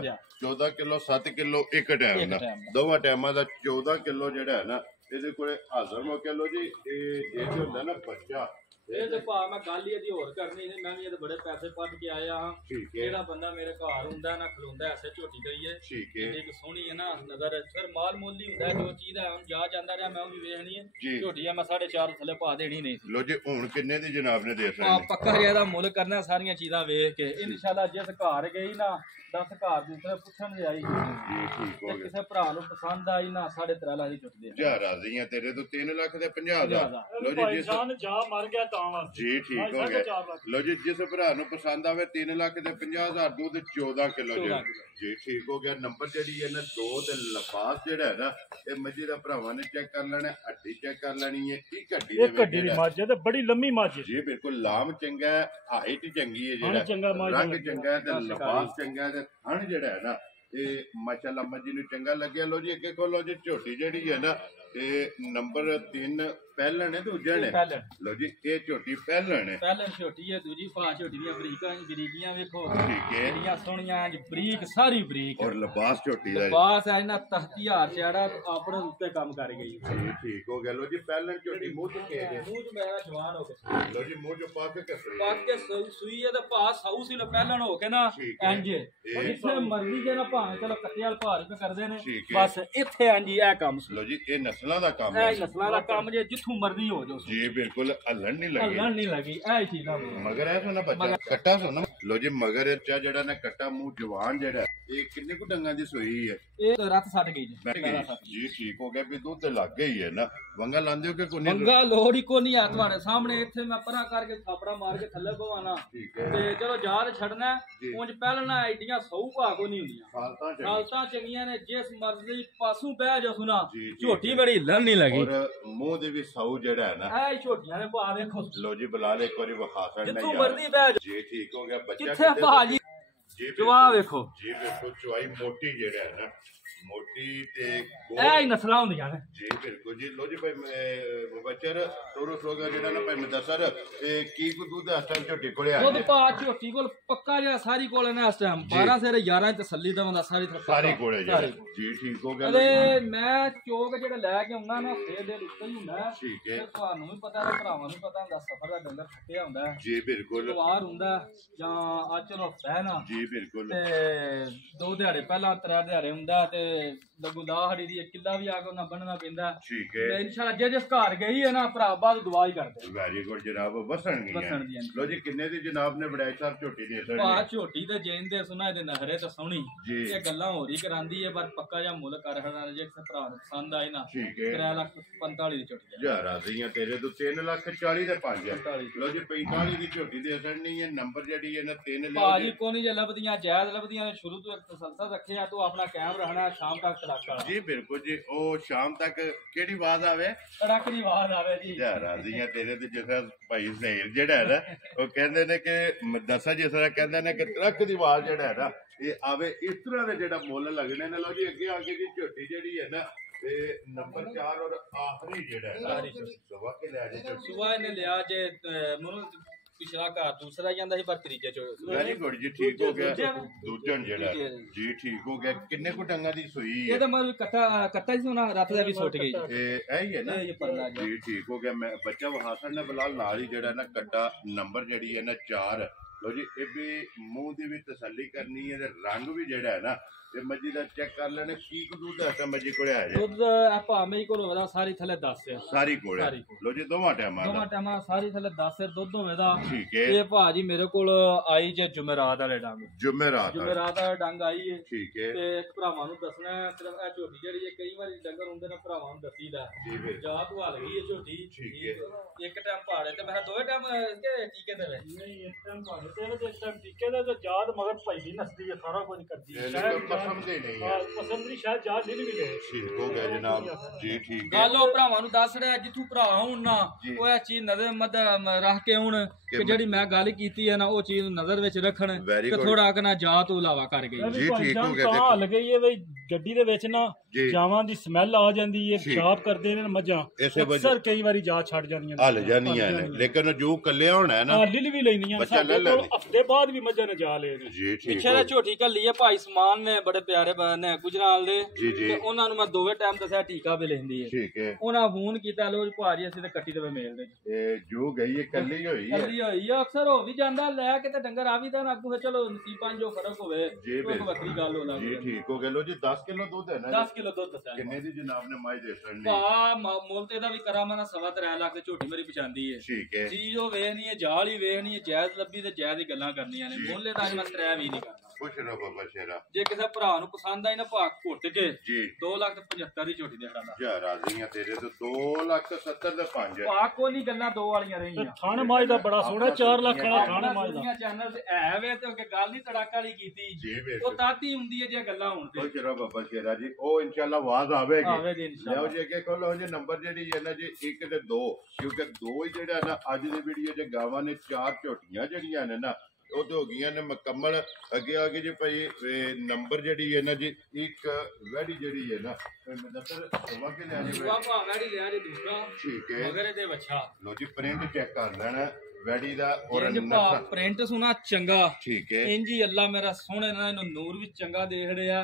14 ਕਿਲੋ 7 ਕਿਲੋ ਇੱਕ ਟਾਈਮ ਦਾ ਦੋਵਾਂ ਟਾਈਮਾਂ ਦਾ 14 ਕਿਲੋ ਜਿਹੜਾ ਹੈ ਨਾ ਇਹਦੇ ਕੋਲੇ ਹਾਜ਼ਰ ਮੌਕੇ ਲੋ ਜੀ ਇਹ ਜੇ ਹੁੰਦਾ ਨਾ ਬੱਚਾ ਇਹ ਤੇ ਭਾ ਮੈਂ ਗੱਲ ਹੀ ਇਹਦੀ ਹੋਰ ਕਰਨੀ ਸੀ। ਮੈਂ ਵੀ ਇਹਦੇ ਬੜੇ ਪੈਸੇ ਪੱਟ ਕੇ ਆਇਆ ਹਾਂ। ਜਿਹੜਾ ਬੰਦਾ ਮੇਰੇ ਘਰ ਹੁੰਦਾ ਨਾ ਖਲੋਂਦਾ ਐਸੇ ਝੋਟੀ ਗਈ ਹੈ। ਠੀਕ ਹੈ। ਇੱਕ ਸੋਹਣੀ ਹੈ ਨਾ ਨਜ਼ਰ ਫਿਰ ਮਾਲ ਮੁੱਲ ਹੀ ਹੁੰਦਾ ਜੋ ਚੀਜ਼ ਹੈ ਹੁਣ ਜਾ ਜਾਂਦਾ ਰਿਹਾ ਮੈਂ ਉਹ ਵੀ ਵੇਖਣੀ ਹੈ। ਝੋਟੀ ਆ ਮੈਂ 4.5 ਥੱਲੇ ਪਾ ਦੇਣੀ ਨਹੀਂ ਸੀ। ਲੋ ਜੀ ਹੁਣ ਕਿੰਨੇ ਦੀ ਜਨਾਬ ਨੇ ਦੇ ਸਕਦੇ? ਪੱਕਾ ਰਿਹਾ ਦਾ ਮੁੱਲ ਕਰਨਾ ਸਾਰੀਆਂ ਚੀਜ਼ਾਂ ਵੇਖ ਕੇ ਇਨਸ਼ਾਅੱਲਾ ਜਿਸ ਘਰ ਗਈ ਨਾ 10 ਘਰ ਦੂਸਰੇ ਪੁੱਛਣ ਦੇ ਆਈ ਠੀਕ ਹੋ ਗਿਆ। ਕਿਸੇ ਭਰਾ ਨੂੰ ਪਸੰਦ ਆਈ ਨਾ 3.5 ਲੱਖ ਦੀ ਝੁੱਟਦੇ ਜਾ ਰਾਜ਼ੀ ਆ ਤੇਰੇ ਤੋਂ 3 ਲੱਖ ਦੇ 50,000। ਲੋ ਜੀ ਜਿਸ ਜਾ ਮਰ ਗਿਆ ਤਾਂ ਜੀ ਠੀਕ ਹੋ ਗਿਆ। ਲੋ ਜੀ ਜਿਸ ਭਰਾ ਨੂੰ ਪਸੰਦ ਆਵੇ 3 ਲੱਖ ਦੇ 50,000 ਦੁੱਧ 14 ਕਿਲੋ ਜੀ। ਠੀਕ ਹੋ ਗਿਆ। ਨੰਬਰ ਜਿਹੜੀ ਹੈ ਨਾ 2 ਤੇ ਲਫਾਸ ਜਿਹੜਾ ਹੈ ਨਾ ਇਹ ਮੱਝੀ ਦਾ ਭਰਾਵਾਂ ਨੇ ਚੈੱਕ ਕਰ ਲੈਣਾ। ਹੱਡੀ ਚੈੱਕ ਕਰ ਲੈਣੀ ਹੈ। ਕੀ ਹੱਡੀ ਦੇ ਵਿੱਚ ਦੀ ਮੱਝ ਹੈ ਤੇ ਬੜੀ ਲੰਮੀ ਮੱਝ ਜੀ ਬਿਲਕੁਲ। ਲਾਮ ਚੰਗਾ ਹੈ, ਹਾਈਟ ਚੰਗੀ ਹੈ, ਜਿਹੜਾ ਰੰਗ ਚੰਗਾ ਹੈ ਤੇ ਲਫਾਸ ਚੰਗਾ ਹੈ ਤੇ ਥਣ ਜਿਹੜਾ ਹੈ ਨਾ ਇਹ ਮਾਸ਼ਾਅੱਲਾ ਮੱਝੀ ਨੂੰ ਚੰਗਾ ਲੱਗਿਆ। ਲੋ ਜੀ ਅੱਗੇ ਕੋਲ ਲੋ ਜੀ ਝੋਟੀ ਜਿਹੜੀ ਹੈ ਨਾ ਇਹ ਨੰਬਰ 3 ਪਹਿਲਣ ਹੈ ਦੂਜੇ ਨੇ। ਲੋ ਜੀ ਇਹ ਝੋਟੀ ਪਹਿਲਣ ਹੈ। ਪਹਿਲਣ ਝੋਟੀ ਹੈ ਦੂਜੀ ਫਾ ਝੋਟੀ ਦੀਆਂ ਬਰੀਕੀਆਂ ਵੇਖੋ ਠੀਕ ਹੈ। ਜਿਹੜੀਆਂ ਸੋਹਣੀਆਂ ਬਰੀਕ ਸਾਰੀ ਬਰੀਕ ਔਰ ਲਿਬਾਸ ਝੋਟੀ ਦਾ ਲਿਬਾਸ ਹੈ ਨਾ ਤਖਤੀਹਾਰ ਚੜਾ ਆਪਣੇ ਉੱਤੇ ਕੰਮ ਕਰ ਗਈ ਜੀ। ਠੀਕ ਹੋ ਗਿਆ। ਲੋ ਜੀ ਪਹਿਲਣ ਝੋਟੀ ਮੂੰਹ ਚ ਕੇ ਮੂੰਹ ਚ ਮੇਰਾ ਜਵਾਨ ਹੋ ਗਿਆ। ਲੋ ਜੀ ਮੂੰਹ ਚ ਪਾ ਕੇ ਕਸਰੀ ਪਾ ਕੇ ਸੂਈ ਹੈ ਤੇ ਭਾ ਸਾਊ ਸੀ ਪਹਿਲਣ ਹੋ ਕੇ ਨਾ ਇੰਜ ਜਿੱਥੇ ਮਰਜ਼ੀ ਜੇ ਨਾ ਭਾਵੇਂ ਚਲੋ ਕੱਟੇ ਵਾਲ ਭਾਰ ਵੀ ਕਰਦੇ ਨੇ ਬਸ ਇੱਥੇ ਇੰਜ ਇਹ ਕੰਮ ਲੋ ਜੀ ਇਹ ਨਸਲਾਂ ਦਾ ਕੰਮ ਇਹ ਹੈ ਨਸਲਾਂ ਦਾ ਕੰਮ ਜੇ ਜਿੱਥੋਂ ਮਰਜ਼ੀ ਹੋ ਜਾਓ ਜੀ ਬਿਲਕੁਲ ਹੱਲਣ ਨਹੀਂ ਲੱਗੇ ਹੱਲਣ ਨਹੀਂ ਲੱਗੀ ਇਹ ਚੀਜ਼ਾਂ ਮਗਰ ਇਹ ਸੁਣਾ ਬੱਚਾ ਕੱਟਾ ਸੁਣਾ ਲੋ ਜੀ ਮਗਰ ਇਹ ਜਿਹੜਾ ਨਾ ਕੱਟਾ ਮੂੰਹ ਜਵਾਨ ਜਿਹੜਾ ਇਹ ਕਿੰਨੇ ਕੁ ਡੰਗਾਂ ਦੀ ਸੋਈ ਹੈ ਇਹ ਰੱਤ ਸੱਟ ਗਈ ਜੀ ਠੀਕ ਹੋ ਗਿਆ ਵੀ ਦੁੱਧ ਤੇ ਲੱਗ ਗਈ ਹੈ ਨਾ ਵੰਗਾ ਲਾਂਦੇ ਹੋ ਕਿ ਕੋਈ ਮੰਗਾ ਲੋੜ ਹੀ ਕੋ ਨਹੀਂ ਆ ਤੁਹਾਡੇ ਸਾਹਮਣੇ ਇੱਥੇ ਮੈਂ ਪਰਾਂ ਕਰਕੇ ਥਾਪੜਾ ਮਾਰ ਕੇ ਥੱਲੇ ਪਵਾਣਾ ਤੇ ਚਲੋ ਯਾਦ ਛੱਡਣਾ ਉਂਝ ਪਹਿਲਾਂ ਐਡੀਆਂ ਸੌ ਭਾਗੋ ਨਹੀਂ ਹੁੰਦੀਆਂ ਹਾਲਤਾਂ ਚੰਗੀਆਂ ਨੇ ਜਿਸ ਮਰਜ਼ੀ ਪਾਸੋਂ ਬਹਿ ਜਾ ਸੁਣਾ ਝੋਟੀ ਬੜੀ ਹਿੱਲਣ ਨਹੀਂ ਲੱਗੀ ਔਰ ਮੂੰਹ ਦੇ ਵੀ ਸੌ ਜਿਹੜਾ ਹੈ ਨਾ ਇਹ ਝੋਟੀਆਂ ਨੇ ਭਾ ਵੇਖੋ ਲੋ ਜੀ ਬਲਾਲ ਇੱਕ ਵਾਰੀ ਵਿਖਾ ਸਕਣਾ ਜਿੱਥੋਂ ਮਰਜ਼ੀ ਬਹਿ ਜਾ ਜੀ ਠੀਕ ਹੋ ਗਿਆ ਬੱਚਾ ਕਿੱਥੇ ਭਾਜੀ ਜਵਾ ਵੇਖੋ ਜੀ ਬਿਲਕੁਲ ਚੁਆਈ ਮੋਟੀ ਜਿਹੜਾ ਹੈ ਨਾ ਮੋਟੀ ਤੇ ਇਹ ਹੀ ਨਸਲਾਂ ਹੁੰਦੀਆਂ ਨੇ ਜੀ ਬਿਲਕੁਲ ਜੀ ਲੋ ਜੀ ਭਾਈ ਬੱਚਰ ਤੋਰੋ ਸੋਗਾ ਜਿਹੜਾ ਨਾ ਭਾਈ ਮਦਸਰ ਇਹ ਕੀ ਕੋ ਦੁੱਧ ਇਸ ਟਾਈਮ ਝੋਟੀ ਕੋਲੇ ਆ ਦੁੱਧ ਪਾ ਝੋਟੀ ਕੋਲ ਪੱਕਾ ਜਿਹੜਾ ਸਾਰੀ ਕੋਲ ਨੇ ਇਸ ਟਾਈਮ 12 ਸਿਰ 11 ਤਸੱਲੀ ਦਾ ਬੰਦਾ ਸਾਰੀ ਕੋਲੇ ਜੀ ਠੀਕ ਹੋ ਗਿਆ ਤੇ ਮੈਂ ਚੋਕ ਜਿਹੜਾ ਲੈ ਕੇ ਆਉਣਾ ਨਾ ਫੇਰ ਦੇ ਉੱਤੇ ਹੀ ਹੁੰਦਾ ਠੀਕ ਹੈ ਤੁਹਾਨੂੰ ਵੀ ਪਤਾ ਤੇ ਭਰਾਵਾਂ ਨੂੰ ਪਤਾ ਹੁੰਦਾ ਸਫਰ ਦਾ ਡੰਗਰ ਥੱਕਿਆ ਹੁੰਦਾ ਜੀ ਬਿਲਕੁਲ ਸਵਾਰ ਹੁੰਦਾ ਜਾਂ ਆ ਚਲੋ ਹਫਤਾ ਹੈ ਨਾ ਜੀ ਬਿਲਕੁਲ ਤੇ 2 ਦਿਹਾੜੇ ਪਹਿਲਾਂ 3 ਦਿਹਾੜੇ ਹੁੰਦਾ ਤੇ ਲਗੂਦਾ ਹੜੀ ਦੀ ਕਿੱਲਾ ਵੀ ਆ ਕੇ ਉਹਨਾਂ ਬੰਨਣਾ ਪੈਂਦਾ ਠੀਕ ਹੈ ਤੇ ਇਨਸ਼ਾਅੱਲਾ ਜੇ ਜਿਸ ਘਰ ਗਈ ਹੈ ਨਾ ਭਰਾ ਬਾਅਦ ਦੁਆ ਹੀ ਕਰਦੇ ਵੈਰੀ ਗੁੱਡ ਜਨਾਬ ਵਸਣਗੀਆਂ ਲੋ ਜੀ ਕਿੰਨੇ ਦੀ ਜਨਾਬ ਨੇ ਬੜਾਈ ਸਾਹਿਬ ਝੋਟੀ ਦੇ ਅਸਰ ਭਾ ਝੋਟੀ ਤੇ ਜੈਨ ਦੇ ਸੁਣਾ ਇਹਦੇ ਨਖਰੇ ਤੇ ਸੋਹਣੀ ਇਹ ਗੱਲਾਂ ਹੋਰ ਹੀ ਕਰਾਂਦੀ ਹੈ ਪਰ ਪੱਕਾ ਜਾਂ ਮੁੱਲ ਕਰ ਹਣਾ ਜੇ ਕਿਸੇ ਭਰਾ ਨੂੰ ਪਸੰਦ ਆਏ ਨਾ ਠੀਕ ਹੈ 3,45,000 ਦੀ ਝੋਟੀ ਜਾ ਰਾਜ਼ੀਆਂ ਤੇਰੇ ਤੋਂ 3,40,000 ਦੇ 5 ਲੋ ਜੀ 45 ਦੀ ਝੋਟੀ ਦੇ ਅਸਰ ਨਹੀਂ ਹੈ ਨੰਬਰ ਜਿਹੜੀ ਹੈ ਨਾ 3 ਲਿਆ ਭਾਜੀ ਕੋਨੀ ਜੇ ਲੱਭਦੀਆਂ ਜਾਇਜ਼ ਲੱਭਦੀਆਂ ਨੇ ਸ਼ੁਰੂ ਤੋਂ ਇੱਕ ਤਸੱਸਲ ਰੱਖਿਆ ਤੂੰ ਆਪਣਾ ਕਾਇਮ ਰਹਿਣਾ ਸ਼ਾਮ ਤੱਕ ਤੜਾਕਾ ਜੀ ਬਿਲਕੁਲ ਜੀ ਉਹ ਸ਼ਾਮ ਤੱਕ ਕਿਹੜੀ ਆਵਾਜ਼ ਆਵੇ ਤੜਕ ਦੀ ਆਵਾਜ਼ ਆਵੇ ਜੀ ਜਾ ਰਾਜ਼ੀਆਂ ਤੇਰੇ ਤੇ ਜਿਸ ਭਾਈ ਸਹੀਰ ਜਿਹੜਾ ਹੈ ਨਾ ਉਹ ਕਹਿੰਦੇ ਨੇ ਕਿ ਦੱਸਾ ਜਿਸ ਤਰ੍ਹਾਂ ਕਹਿੰਦੇ ਨੇ ਕਿ ਟਰੱਕ ਦੀ ਆਵਾਜ਼ ਜਿਹੜਾ ਹੈ ਨਾ ਇਹ ਆਵੇ ਇਸ ਤਰ੍ਹਾਂ ਦੇ ਜਿਹੜਾ ਮੁੱਲ ਲੱਗਣੇ ਨੇ ਲੋ ਜੀ ਅੱਗੇ ਆ ਕੇ ਜੀ ਝੋਟੀ ਜਿਹੜੀ ਹੈ ਨਾ ਤੇ ਨੰਬਰ 4 ਔਰ ਆਖਰੀ ਜਿਹੜਾ ਹੈ ਨਾ ਸੁਬਾ ਕੇ ਲੈ ਜੇ ਝੋਟੀ ਸੁਬਾ ਇਹਨੇ ਲਿਆ ਜੇ ਮਨੂੰ ਪਿਛਲਾ ਘਰ ਦੂਸਰਾ ਜਾਂਦਾ ਸੀ ਪਰ ਤੀਜੇ ਚ ਵੈਰੀ ਗੁੱਡ ਜੀ ਠੀਕ ਹੋ ਗਿਆ ਦੂਜਣ ਜਿਹੜਾ ਜੀ ਠੀਕ ਹੋ ਗਿਆ ਕਿੰਨੇ ਕੁ ਡੰਗਾਂ ਦੀ ਸੂਈ ਹੈ ਇਹ ਤਾਂ ਮਤਲਬ ਕੱਟਾ ਹੀ ਸੋਨਾ ਰੱਤ ਦਾ ਵੀ ਸੁੱਟ ਗਈ ਇਹ ਹੀ ਹੈ ਨਾ ਇਹ ਪਰਲਾ ਜੀ ਠੀਕ ਹੋ ਗਿਆ ਮੈਂ ਬੱਚਾ ਵਹਾਸਣ ਨੇ ਬਲਾਲ ਨਾਲ ਹੀ ਜਿਹੜਾ ਨਾ ਕੱਟਾ ਨੰਬਰ ਜਿਹੜੀ ਹੈ ਨਾ 4 ਲੋ ਜੀ ਇਹ ਵੀ ਮੂੰਹ ਦੀ ਵੀ ਤਸੱਲੀ ਕਰਨੀ ਹੈ ਤੇ ਰੰਗ ਵੀ ਜਿਹੜਾ ਹੈ ਨਾ ਤੇ ਮੱਝੀ ਦਾ ਚੈੱਕ ਕਰ ਲੈਣੇ ਕੀ ਕੁ ਦੁੱਧ ਹੈ ਮੱਝੀ ਕੋਲੇ ਆ ਜਾ ਦੁੱਧ ਭਾਵੇਂ ਕੋਲ ਹੋਵੇਦਾ ਸਾਰੀ ਥੱਲੇ 10 ਹੈ ਸਾਰੀ ਕੋਲੇ ਲੋ ਜੀ ਦੋਵਾਂ ਟਾਈਮਾਂ ਸਾਰੀ ਥੱਲੇ 10 ਹੈ ਦੁੱਧ ਹੋਵੇਦਾ ਠੀਕ ਹੈ ਇਹ ਭਾਜੀ ਮੇਰੇ ਕੋਲ ਆਈ ਜੇ ਜੁਮੇਰਾਤ ਵਾਲੇ ਡੰਗ ਜੁਮੇਰਾਤ ਵਾਲਾ ਡੰਗ ਆਈ ਹੈ ਠੀਕ ਹੈ ਤੇ ਇੱਕ ਭਰਾਵਾਂ ਨੂੰ ਦੱਸਣਾ ਸਿਰਫ ਇਹ ਝੋਟੀ ਜਿਹੜੀ ਹੈ ਕਈ ਵਾਰੀ ਡੰਗਰ ਹੁੰਦੇ ਨੇ ਭਰਾਵਾਂ ਨੂੰ ਦੱਸੀਦਾ ਜਾ ਤੂੰ ਹਲ ਗਈ ਹੈ ਝੋਟੀ ਠੀਕ ਹੈ ਇੱਕ ਟਾਈਮ ਪਾੜੇ ਤੇ ਮੈਂ ਦੋਵੇਂ ਟਾਈਮ ਟੀਕੇ ਦੇ ਵਿੱਚ ਨਹੀਂ ਇੱਕ ਟਾਈਮ ਪਾੜੇ ਤੇ ਇੱਕ ਟਾਈਮ ਟੀਕੇ ਦਾ ਤੇ ਯਾਦ ਮਗਰ ਭਾਈ ਨਸਦੀ ਹੈ ਸਾਰਾ ਕੁਝ ਕਰਦੀ ਹੈ ਪਸੰਦ ਹੀ ਨਹੀਂ ਹੈ ਪਸੰਦ ਦੀ ਸ਼ਾਇਦ ਯਾਦ ਨਹੀਂ ਮਿਲੇ ਠੀਕ ਹੋ ਗਿਆ ਜਨਾਬ ਜੀ ਠੀਕ ਹੈ ਗੱਲ ਉਹ ਭਰਾਵਾਂ ਨੂੰ ਦੱਸ ਰਿਹਾ ਜਿੱਥੋਂ ਭਰਾ ਹੁਣ ਨਾ ਉਹ ਇਹ ਚੀਜ਼ ਨਜ਼ਰ ਮੱਦ ਰੱਖ ਕੇ ਹੁਣ ਕਿ ਜਿਹੜੀ ਮੈਂ ਗੱਲ ਕੀਤੀ ਹੈ ਨਾ ਉਹ ਚੀਜ਼ ਨੂੰ ਨਜ਼ਰ ਵਿੱਚ ਰੱਖਣ ਤੇ ਥੋੜਾ ਕਿ ਨਾ ਜਾ ਤੋਂ ਇਲਾਵਾ ਕਰ ਗਈ ਜੀ ਠੀਕ ਹੋ ਗਿਆ ਦੇਖੋ ਹਲ ਗਈ ਹੈ ਬਈ ਗੱਡੀ ਦੇ ਵਿੱਚ ਨਾ ਜਾਵਾਂ ਦੀ ਸਮੈਲ ਆ ਜਾਂਦੀ ਹੈ ਪਿਸ਼ਾਬ ਕਰਦੇ ਨੇ ਮੱਝਾਂ ਅਕਸਰ ਕਈ ਵਾਰੀ ਜਾ ਛੱਡ ਜਾਂਦੀਆਂ ਹਲ ਜਾਂਦੀਆਂ ਨੇ ਲੇਕਿਨ ਜੋ ਕੱਲਿਆ ਹੋਣਾ ਹੈ ਨਾ ਲਿਲ ਵੀ ਲੈਂਦੀਆਂ ਸਾਡੇ ਕੋਲ ਹਫਤੇ ਬਾਅਦ ਵੀ ਮੱਝਾਂ ਨੇ ਜਾ ਲਏ ਨੇ ਜੀ ਠੀਕ ਪਿੱਛੇ ਦਾ ਝੋਟੀ ਘੱਲੀ ਹੈ ਭਾਈ ਸਮਾਨ ਨੇ ਬੜੇ ਪਿਆਰੇ ਨੇ ਗੁਜਰਾਲ ਦੇ ਤੇ ਉਹਨਾਂ ਨੂੰ ਮੈਂ ਦੋਵੇਂ ਟਾਈਮ ਦੱਸਿਆ ਟੀਕਾ ਵੀ ਲੈਂਦੀ ਹੈ ਠੀਕ ਹੈ ਉਹਨਾਂ ਫੋਨ ਕੀਤਾ ਲੋ ਭਾਜੀ ਅਸੀਂ ਤਾਂ ਕੱਟੀ ਤੇ ਮੇਲਦੇ ਇਹ ਜੋ ਗਈ ਹੈ ਕੱਲੀ ਹੋਈ ਹੈ ਕੱਲੀ ਹੋਈ ਆ ਅਕਸਰ ਹੋ ਵੀ ਜਾਂਦਾ ਲੈ ਕੇ ਤੇ ਡੰਗਰ ਆ ਵੀ ਤਾਂ ਅੱਗੋਂ ਚਲੋ ਨਸੀਬਾਂ ਜੋ ਫਰਕ ਹੋਵੇ ਉਹ ਵੱਖਰੀ ਗੱਲ ਹੋਣਾ ਜੀ ਠੀਕ ਹੋ ਗਿਆ ਲੋ ਜੀ 10 ਕਿਲੋ ਦੁੱਧ ਹੈ ਨਾ 10 ਕਿਲੋ ਦੁੱਧ ਦੱਸਿਆ ਕਿੰਨੇ ਦੀ ਜਨਾਬ ਨੇ ਮਾਈ ਦੇ ਸਣ ਭਾ ਮੁੱਲ ਤੇ ਦਾ ਵੀ ਕਰਾਂ ਮੈਂ 3.5 ਲੱਖ ਤੇ ਝੋਟੀ ਮੇਰੀ ਪਛਾਂਦੀ ਹੈ ਠੀਕ ਹੈ ਚੀਜ਼ ਉਹ ਵੇਖਣੀ ਹੈ ਜਾਲ ਹੀ ਵੇਖਣੀ ਹੈ ਜਾਇਜ਼ ਲੱਭੀ ਤੇ ਜਾਇਜ਼ ਹੀ ਗੱਲਾਂ ਕਰਨੀਆਂ ਨੇ ਮੁੱਲੇ ਦਾ ਮੈਂ ਤਰੇ ਵੀ ਨਹੀਂ ਕਰਦਾ ਖੁਸ਼ ਰਹੋ ਬਾਬਾ ਸ਼ੇਰਾ ਜੇ ਕਿਸੇ ਭਰਾ ਨੂੰ ਪਸੰਦ ਆਈ ਨਾ ਭਾ ਘੁੱਟ ਕੇ ਜੀ 2,75,000 ਦੀ ਝੋਟੀ ਦੇ ਖੜਾ ਜਾ ਰਾਜ਼ੀਆਂ ਤੇਰੇ ਤੋਂ 2,70,000 ਦੇ 5 ਭਾ ਕੋਲੀ ਗੱਲਾਂ ਦੋ ਵਾਲੀਆਂ ਰਹੀਆਂ ਥਣ ਮਾਝ ਦਾ ਬੜਾ ਸੋਹਣਾ 4 ਲੱਖ ਵਾਲਾ ਥਣ ਮਾਝ ਦਾ ਚੈਨਲ ਤੇ ਐ ਵੇ ਤੇ ਗੱਲ ਨਹੀਂ ਤੜਾਕਾ ਵਾਲੀ ਕੀਤੀ ਜੀ ਉਹ ਤਾਤੀ ਹੁੰਦੀ ਹੈ ਜੇ ਗੱਲਾਂ ਹੋਣ ਤੇ ਖੁਸ਼ ਰਹੋ ਬਾਬਾ ਸ਼ੇਰਾ ਜੀ ਉਹ ਇਨਸ਼ਾਅੱਲਾ ਆਵਾਜ਼ ਆਵੇਗੀ ਆਵੇਗੀ ਇਨਸ਼ਾਅੱਲਾ ਲਓ ਜੀ ਅੱਗੇ ਕੋਲ ਜੇ ਨੰਬਰ ਜਿਹੜੀ ਹੈ ਨਾ ਜੀ 1 ਤੇ 2 ਕਿਉਂਕਿ 2 ਹੀ ਜਿਹੜਾ ਨਾ ਅੱਜ ਦੀ ਵੀਡੀਓ 'ਚ ਗਾਵਾਂ ਨੇ 4 ਝੋਟੀਆਂ ਜਿਹੜੀਆਂ ਨੇ ਨਾ ਉਹ ਤੇ ਹੋ ਗਈਆਂ ਨੇ ਮੁਕੰਮਲ ਅੱਗੇ ਆ ਗਏ ਜੀ ਭਾਈ ਨੰਬਰ ਜਿਹੜੀ ਹੈ ਨਾ ਜੀ ਇੱਕ ਵੈੜੀ ਜਿਹੜੀ ਹੈ ਨਾ ਮੈਂ ਦੱਸਰ ਸਵਾ ਕੇ ਲੈ ਜੀ ਵਾਹ ਵੈੜੀ ਲਿਆ ਜੀ ਦੂਸਰਾ ਠੀਕ ਹੈ ਮਗਰ ਇਹਦੇ ਵੱਛਾ ਲੋ ਜੀ ਪ੍ਰਿੰਟ ਚੈੱਕ ਕਰ ਲੈਣਾ ਵੈੜੀ ਦਾ ਔਰ ਪ੍ਰਿੰਟ ਸੁਣਾ ਚੰਗਾ ਠੀਕ ਹੈ ਇੰਜ ਹੀ ਅੱਲਾ ਮੇਰਾ ਸੋਹਣੇ ਨਾਲ ਇਹਨੂੰ ਨੂਰ ਵੀ ਚੰਗਾ ਦੇਖ ਰਿਹਾ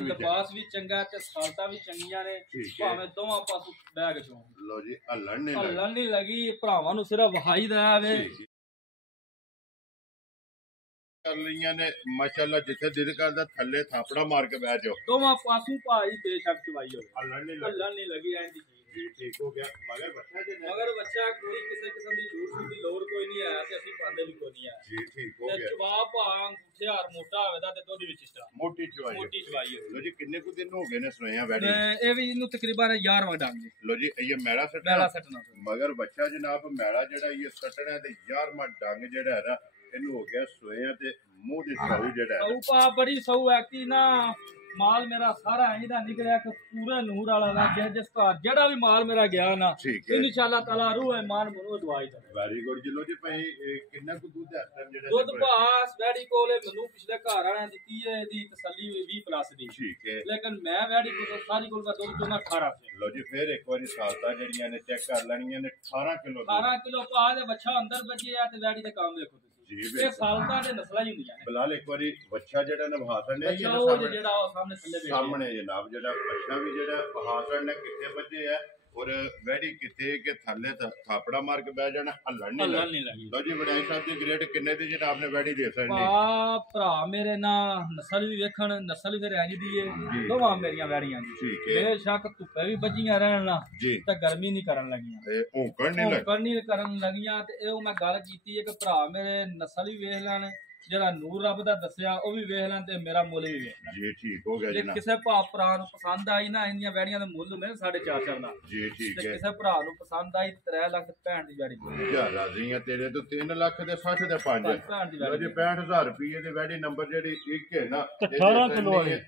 ਲਿਬਾਸ ਵੀ ਚੰਗਾ ਤੇ ਸਾਲਤਾਂ ਵੀ ਚੰਗੀਆਂ ਨੇ ਭਾਵੇਂ ਦੋਵਾਂ ਪਾਸੋਂ ਬੈਗ ਚੋਂ ਲੋ ਜੀ ਹੱਲਣ ਨਹੀਂ ਲੱਗੀ ਭਰਾਵਾਂ ਨੂੰ ਸਿਰਫ ਵਹਾਈ ਦਾ ਆਵੇ ਕਰ ਲਈਆਂ ਨੇ ਮਾਸ਼ਾਅੱਲਾ, ਜਿੱਥੇ ਦਿਲ ਕਰਦਾ ਥੱਲੇ ਥਾਪੜਾ ਮਾਰ ਕੇ ਬਹਿ ਜਾਓ। ਦੋਵਾਂ ਪਾਸੋਂ ਭਾਈ ਬੇਸ਼ੱਕ ਚਵਾਈ ਹੋਵੇ, ਹੱਲਣ ਨਹੀਂ ਲੱਗੀ ਐਂ ਦੀ ਜੀ। ਠੀਕ ਹੋ ਗਿਆ। ਮਗਰ ਬੱਚਾ ਕੋਈ ਕਿਸੇ ਕਿਸਮ ਦੀ ਝੂਠ ਦੀ ਲੋੜ ਕੋਈ ਨਹੀਂ ਹੈ ਤੇ ਅਸੀਂ ਪਾਉਂਦੇ ਵੀ ਕੋਈ ਨਹੀਂ ਹੈ ਜੀ। ਠੀਕ ਹੋ ਗਿਆ। ਜਵਾਬ ਭਾਂ ਹੁਸ਼ਿਆਰ ਮੋਟਾ ਹੋਵੇ ਦਾ ਤੇ ਦੁੱਧ ਵਿੱਚ ਚਿੱਟਾ ਮੋਟੀ ਚਵਾਈ ਹੋਵੇ। ਲੋ ਜੀ ਕਿੰਨੇ ਕੁ ਦਿਨ ਹੋ ਗਏ ਨੇ ਸੋਇਆ ਬੈਠੇ? ਇਹ ਵੀ ਇਹਨੂੰ ਤਕਰੀਬਨ 11ਵਾਂ ਡੰਗ ਜੀ। ਲੋ ਜੀ ਇਹ ਮੈਲਾ ਸੱਟਣਾ ਮਗਰ ਬੱਚਾ ਜਨਾਬ ਮੈਲਾ ਜਿਹੜਾ ਇਹ ਸੱਟਣਾ ਤੇ 11ਵਾਂ ਡੰਗ ਜਿਹੜਾ ਹੈ ਨਾ ਇਹਨੂੰ ਹੋ ਗਿਆ ਸੋਇਆ ਤੇ ਮੂੰਹ ਦੀ ਸਾਊ ਜਿਹੜਾ ਸਾਊ ਪਾ ਬੜੀ ਸਾਊ ਹੈ ਕਿ ਨਾ ਮਾਲ ਮੇਰਾ ਸਾਰਾ ਇਹਦਾ ਨਿਕਲਿਆ ਕਿ ਪੂਰਾ ਨੂਰ ਵਾਲਾ ਲੱਗ ਗਿਆ। ਜਿਸ ਘਰ ਜਿਹੜਾ ਵੀ ਮਾਲ ਮੇਰਾ ਗਿਆ ਨਾ ਇਨਸ਼ਾਅੱਲਾ ਤਾਲਾ ਰੂਹ ਇਮਾਨ ਮਨੂੰ ਦਵਾਈ ਦੇ। ਵੈਰੀ ਗੁੱਡ ਜੀ। ਲੋ ਜੀ ਭਾਈ ਕਿੰਨਾ ਕੁ ਦੁੱਧ ਹੈ ਜਿਹੜਾ ਦੁੱਧ ਭਾਸ ਵੈੜੀ ਕੋਲੇ ਮੈਨੂੰ ਪਿਛਲੇ ਘਰ ਵਾਲਿਆਂ ਦਿੱਤੀ ਹੈ ਇਹਦੀ ਤਸੱਲੀ 20+ ਦੀ। ਠੀਕ ਹੈ। ਲੇਕਿਨ ਮੈਂ ਵੈੜੀ ਕੋਲ ਸਾਰੀ ਕੋਲ ਦਾ ਦੁੱਧ ਚੋਣਾ 18 ਸੇ। ਲੋ ਜੀ ਫਿਰ ਇੱਕ ਵਾਰੀ ਸਾਲਤਾ ਜਿਹੜੀਆਂ ਨੇ ਚੈੱਕ ਕਰ ਲੈਣੀਆਂ ਨੇ 18 ਕਿਲੋ ਪਾ ਦੇ ਬੱਚਾ ਅੰਦਰ ਵੱਜੇ ਆ ਤੇ ਵੈੜੀ ਦਾ ਕੰਮ ਦੇਖੋ ਤੁਸੀਂ। ਇਹ ਸਾਲਤਾ ਦੇ ਨਸਲਾਂ ਹੀ ਹੁੰਦੀਆਂ ਨੇ। ਬਲਾਲ ਇੱਕ ਵਾਰੀ ਬੱਚਾ ਜਿਹੜਾ ਨਵਾਸਣ ਨੇ ਜਿਹੜਾ ਉਹ ਸਾਹਮਣੇ ਥੱਲੇ ਬੈਠਾ ਸਾਹਮਣੇ ਜਨਾਬ ਜਿਹੜਾ ਬੱਚਾ ਵੀ ਜਿਹੜਾ ਨਵਾਸਣ ਨੇ ਕਿੱਥੇ ਵੱਜੇ ਆ ਔਰ ਵੈੜੀ ਕਿੱਥੇ ਕਿ ਥੱਲੇ ਥਾਪੜਾ ਮਾਰ ਕੇ ਬਹਿ ਜਾਣਾ, ਹੱਲਣ ਨਹੀਂ ਲੱਗੀ। ਲੋ ਜੀ ਵਡਾਈ ਸਾਹਿਬ ਦੀ ਗ੍ਰੇਡ ਕਿੰਨੇ ਦੀ ਜਨਾਬ ਨੇ ਵੈੜੀ ਦੇ ਸਕਣੀ? ਭਰਾ ਮੇਰੇ ਨਾਲ ਨਸਲ ਵੀ ਵੇਖਣ, ਨਸਲ ਵੀ ਰਹਿ ਦੀ ਏ ਦੋਵਾਂ ਮੇਰੀਆਂ ਵੈੜੀਆਂ ਜੀ। ਠੀਕ ਹੈ। ਬੇਸ਼ੱਕ ਧੁੱਪੇ ਵੀ ਵੱਜੀਆਂ ਰਹਿਣ ਨਾ ਤਾਂ ਗਰਮੀ ਨਹੀਂ ਕਰਨ ਲੱਗੀਆਂ, ਔਂਕੜ ਨਹੀਂ ਕਰਨ ਲੱਗੀਆਂ। ਤੇ ਇਹ ਮੈਂ ਗੱਲ ਕੀਤੀ ਹੈ ਕਿ ਭਰਾ ਮੇਰੇ ਨਸਲ ਵੀ ਵੇਖ ਲੈਣ, ਜਿਹੜਾ ਨੂਰ ਰੱਬ ਦਾ ਦੱਸਿਆ ਉਹ ਵੀ ਵੇਖ ਲੈਣ ਤੇ ਮੇਰਾ ਮੁੱਲ ਵੀ ਵੇਖ ਲੈਣ ਜੀ। ਠੀਕ ਹੋ ਗਿਆ ਜੀ। ਕਿਸੇ ਭਰਾ ਨੂੰ ਪਸੰਦ ਆਈ ਨਾ ਇੰਨੀਆਂ ਵੈੜੀਆਂ ਦੇ ਮੁੱਲ ਹੁੰਦੇ ਨੇ 4.5 ਦਾ ਜੀ। ਠੀਕ ਹੈ। ਕਿਸੇ ਭਰਾ ਨੂੰ ਪਸੰਦ ਆਈ 3,65,000 ਦੀ ਵੈੜੀ ਯਾਰ ਰਾਜ਼ੀ ਆ ਤੇਰੇ ਤੋਂ 3 ਲੱਖ ਦੇ 60 ਦੇ 5 ਲੋ ਜੀ 65,000 ਰੁਪਏ ਦੀ ਵੈੜੀ ਨੰਬਰ ਜਿਹੜੀ ਇੱਕ ਹੈ ਨਾ 18 ਕਿਲੋ ਵਾਲੀ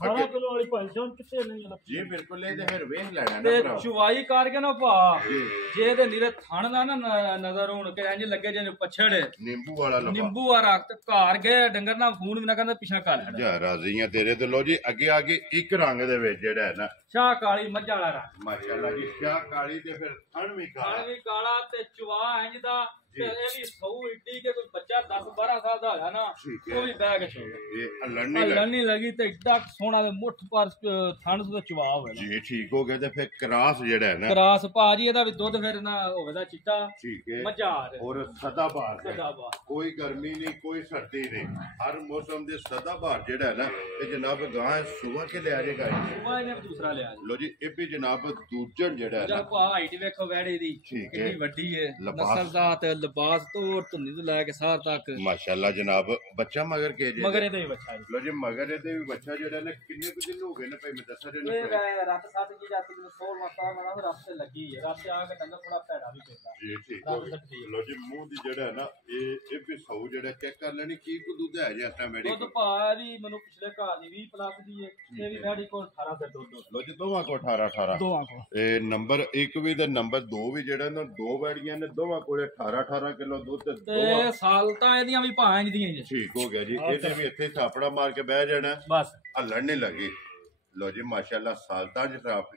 18 ਕਿਲੋ ਵਾਲੀ ਪੈਨਸ਼ਨ ਕਿੱਥੇ ਨਹੀਂ ਲੱਗੀ ਜੀ। ਬਿਲਕੁਲ ਇਹ ਤੇ ਫਿਰ ਵੇਖ ਲੈਣਾ ਨਾ ਤੇ ਭਰਾ। ਚੁਵਾਈ ਕਰਕੇ ਨਾ ਭਾ ਜੇ ਇਹਦੇ ਨੀਰੇ ਥਣ ਦਾ ਨਾ ਨਜ਼ਰ ਹੋਣ ਕਿ ਇੰਜ ਲੱਗੇ ਜੇ ਪਛੜ ਨਿੰਬੂ ਵਾਲਾ ਲਫਾ ਨਿੰਬੂ ਵਾਲਾ ਤੇ ਘਰ ਗਏ ਡੰਗਰ ਨਾਲ ਫੋਨ ਵੀ ਨਾ ਕਹਿੰਦਾ ਪਿਛਾ ਕਰ ਲੈਣਾ। ਯਾਰ ਰਾਜ਼ੀ ਆ ਤੇਰੇ ਤੋਂ। ਲੋ ਜੀ ਅੱਗੇ ਇੱਕ ਰੰਗ ਦੇ ਵਿੱਚ ਜਿਹੜਾ ਹੈ ਨਾ ਸ਼ਾਹ ਕਾਲੀ ਮੱਝਾਂ ਵਾਲਾ ਰੰਗ ਮਾਸ਼ਾਅੱਲਾ ਜੀ। ਸ਼ਾਹ ਕਾਲੀ ਤੇ ਫਿਰ ਥਣ ਵੀ ਕਾਲਾ ਤੇ ਚੁਵਾ ਇੰਜ ਦਾ ਤੇ ਇਹ ਵੀ ਸੌ ਇੱਡੀ ਕਿ ਕੋਈ ਬੱਚਾ 10-12 ਸਾਲ ਦਾ ਹੋਇਆ ਨਾ ਉਹ ਵੀ ਬਹਿ ਕੇ ਸੌ ਇਹ ਹੱਲਣ ਨਹੀਂ ਲੱਗੀ ਤੇ ਇੱਡਾ ਸੋਹਣਾ ਤੇ ਮੁੱਠ ਪਰ ਥਣ ਤੋਂ ਚੁਵਾ ਹੋਵੇ ਜੀ। ਠੀਕ ਹੋ ਗਿਆ। ਤੇ ਫਿਰ ਕਰਾਸ ਜਿਹੜਾ ਹੈ ਨਾ ਕਰਾਸ ਭਾਜੀ ਇਹਦਾ ਵੀ ਦੁੱਧ ਫਿਰ ਨਾ ਹੋਵੇ ਦਾ ਚਿੱਟਾ। ਠੀਕ ਹੈ। ਮੱਝਾਰ ਔਰ ਸਦਾਬਹਾਰ ਕੋਈ ਗਰਮੀ ਨਹੀਂ ਕੋਈ ਸਰਦੀ ਨਹੀਂ, ਹਰ ਮੌਸਮ ਦੇ ਸਦਾਬਹਾਰ ਜਿਹੜਾ ਹੈ ਨਾ ਇਹ ਜਨਾਬ ਗਾਂ ਸੁਬਹ ਕੇ ਲਿਆ ਜਾਏਗਾ। ਸੁਬਹ ਇਹਨੇ ਦੂਸਰਾ ਲਿਆ ਲੋ ਜੀ ਇਹ ਵੀ ਜਨਾਬ ਦੂਜਣ ਜਿਹੜਾ ਹੈ ਨਾ ਹਾਈਟ ਵੇਖੋ ਵੈੜੇ ਦੀ ਕਿੰਨੀ ਵੱਡੀ ਹੈ, ਨਸਲ ਦਾ ਤੇ ਲਿਬਾਸ ਤੋਂ ਧੁੰਨੀ ਤੋਂ ਲੈ ਕੇ ਸਾਰ ਤੱਕ ਮਾਸ਼ਾਅੱਲਾ ਜਨਾਬ। ਬੱਚਾ ਮਗਰ ਕੇ ਜੀ ਮਗਰ ਇਹਦੇ ਵੀ ਬੱਚਾ ਜੀ। ਲੋ ਜੀ ਮਗਰ ਇਹਦੇ ਵੀ ਬੱਚਾ ਜਿਹੜਾ ਨਾ ਕਿੰਨੇ ਕੁ ਦਿਨ ਹੋ ਗਏ ਨੇ ਭਾਈ ਮੈਂ ਦੱਸਾਂ ਜੀ। ਇਹ ਰਾਤ 7 ਕੀ ਜਾਤੀ ਨੂੰ 16 ਮਸਾ ਮਨਾ ਰਸਤੇ ਲੱਗੀ ਹੈ, ਰਾਤੇ ਆ ਕੇ ਡੰਗਰ ਥੋੜਾ ਭੈੜਾ ਵੀ ਪੈਂਦਾ ਜੀ। ਠੀਕ ਹੋ ਗਿਆ। ਲੋ ਜੀ ਮੂੰਹ ਦੀ ਜਿਹੜਾ ਹੈ ਨਾ ਇਹ ਵੀ ਸੌ ਜਿਹੜਾ ਚੈੱਕ ਕਰ ਲੈਣੀ ਕੀ ਕੋ ਦੁੱਧ ਹੈ ਜੀ ਇਸ ਟਾਈਮ ਮੇਰੀ ਦੁੱਧ ਭਾ ਵੀ ਮੈਨੂੰ ਪਿਛਲੇ ਘਰ ਦੀ 20+ ਦੀ ਹੈ, ਇਹ ਵੀ ਸਾਡੀ ਕੋਲ 18 ਦੇ ਦੁੱਧ। ਲੋ ਜੀ ਦੋਵਾਂ ਕੋ 18 ਦੋਵਾਂ ਕੋ ਇਹ ਨੰਬਰ 1 ਵੀ ਤੇ ਨੰਬਰ 2 ਵੀ ਜਿਹੜਾ ਨਾ ਦੋ ਵੈੜੀਆਂ ਨੇ ਦੋਵਾਂ ਕੋਲੇ 18 ਕਿਲੋ ਦੁੱਧ ਤੇ ਸਾਲ ਤਾਂ ਇਹਦੀਆਂ ਵੀ ਭਾਂ ਦੀਆਂ ਜੀ। ਠੀਕ ਹੋ ਗਿਆ ਜੀ। ਇਹਦੇ ਵੀ ਇੱਥੇ ਥਾਪੜਾ ਮਾਰ ਕੇ ਬਹਿ ਜਾਣਾ, ਬਸ ਹੱਲਣ ਨਹੀਂ ਲੱਗੀ। ਲੋ ਜੀ ਮਾਸ਼ਾਅੱਲਾ ਸਾਲਤਾਂ